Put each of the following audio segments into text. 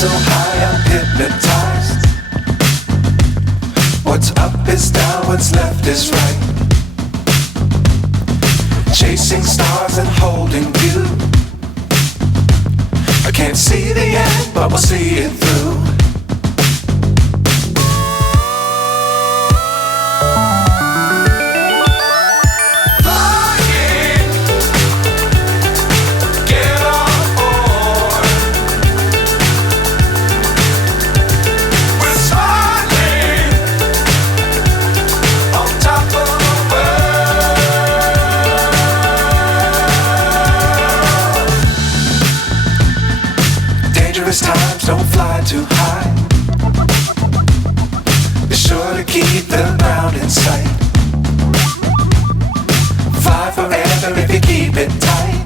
So high I'm hypnotized. What's up is down, what's left is right. Chasing stars and holding you. I can't see the end, but we'll see it through. Times don't fly too high. Be sure to keep the ground in sight. Fly forever if you keep it tight.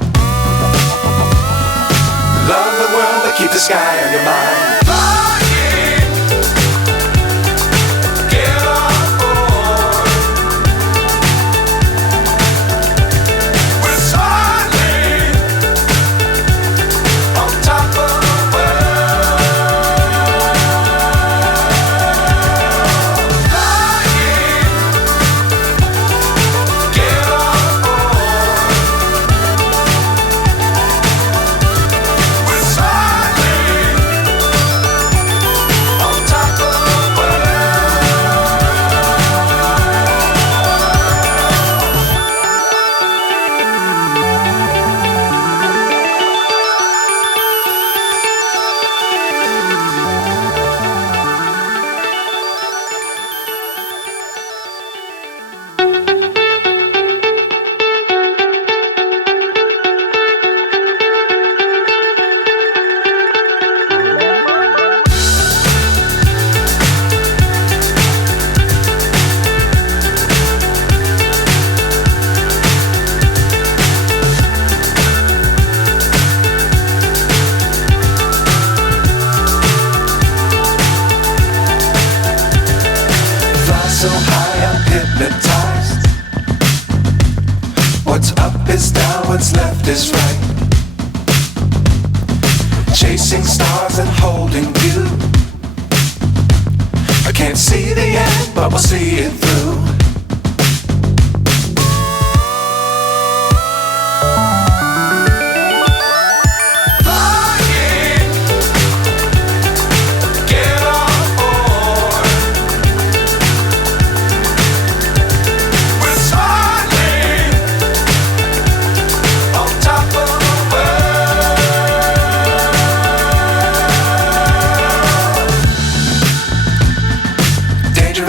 Love the world but keep the sky on your mind. So high I'm hypnotized. What's up is down, what's left is right. Chasing stars and holding you. I can't see the end, but we'll see it through.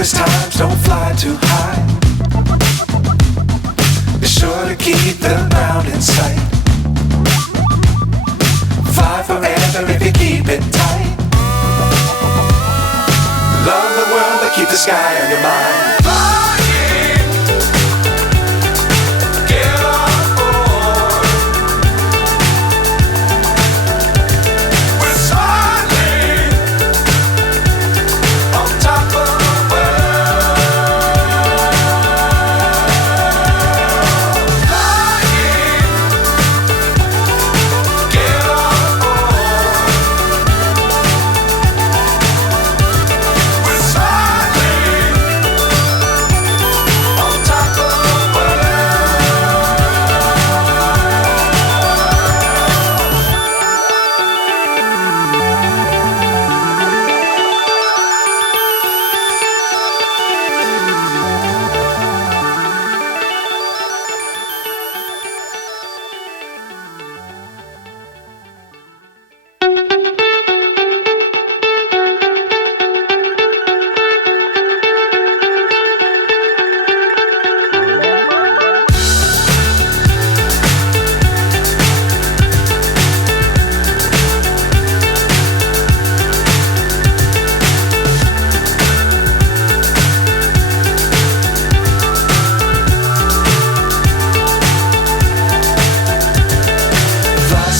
Times don't fly too high. Be sure to keep the ground in sight. Fly forever if you keep it tight. Love the world but keep the sky on your mind.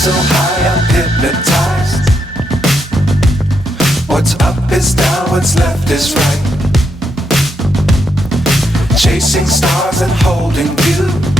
so high I'm hypnotized. What's up is down, what's left is right. Chasing stars and holding you.